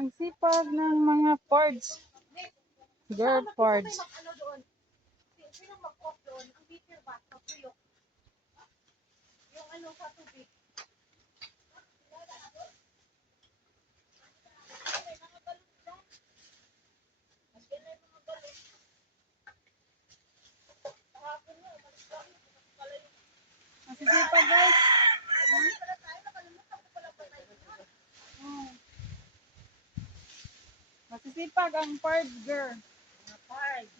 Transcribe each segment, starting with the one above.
Ang sipag ng mga pords. Girl pords. Ano doon? Sino mag-off doon? Ang teacher ba? Magtuyok. Yung ano sa tubig. Masisipag guys. Masisipag ang pords girl. Mga parts.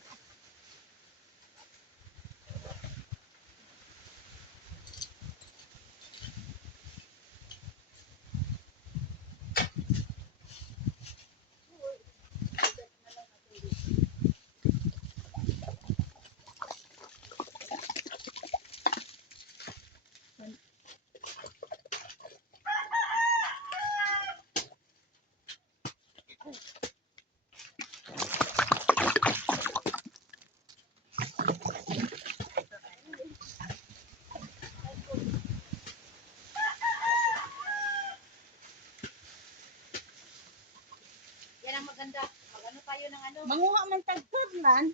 Yan ang maganda. Mag-ano tayo ng ano. Manguha man tagtod man.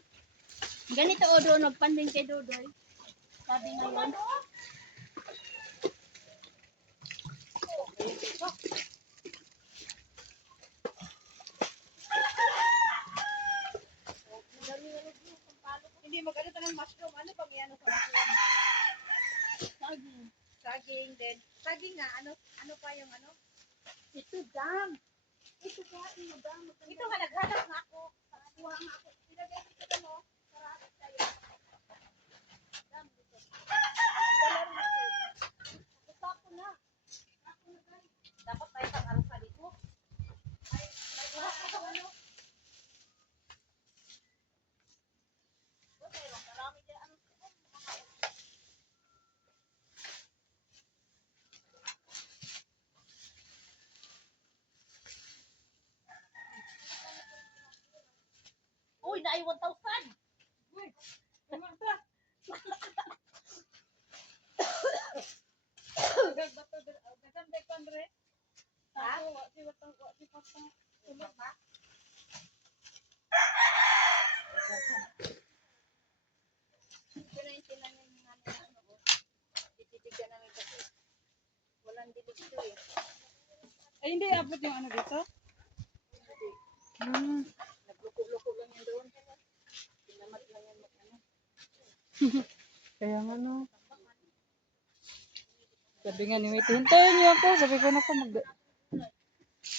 Ganito o doon, nagpanding kay Dodoy. Sabi ngayon. Hindi mag-ano tayo ng mushroom. Ano bang yan? Ano sa mushroom? Saging. Saging din. Saging nga. Ano pa yung ano? Ito dam. Ito kain mo dam. Ito nga, naghanap nga ako. Kuha nga ako. Pinagay dito mo. Sarap tayo. Dam dito. Dala rin ako. Gusto ako na. Dapat tayo pang arusa dito. May kuha ka sa ano. Okay, marami dyan. Ano? Uy, naay 1,000. Uy, kumanta. Gaganda ko Andre. Ha? Si Papa. Tulog ba? Pero yung tinanong nga na ano ko, tititigan namin kasi walang dilig ito eh. Ay, hindi abot yung ano dito? Hmm. Nagluko-luko lang yun doon. Pinamat lang yan mag-ano. Kaya nga no. Sabi nga ni Wait, hintayin niyo ako. Sabi ko na po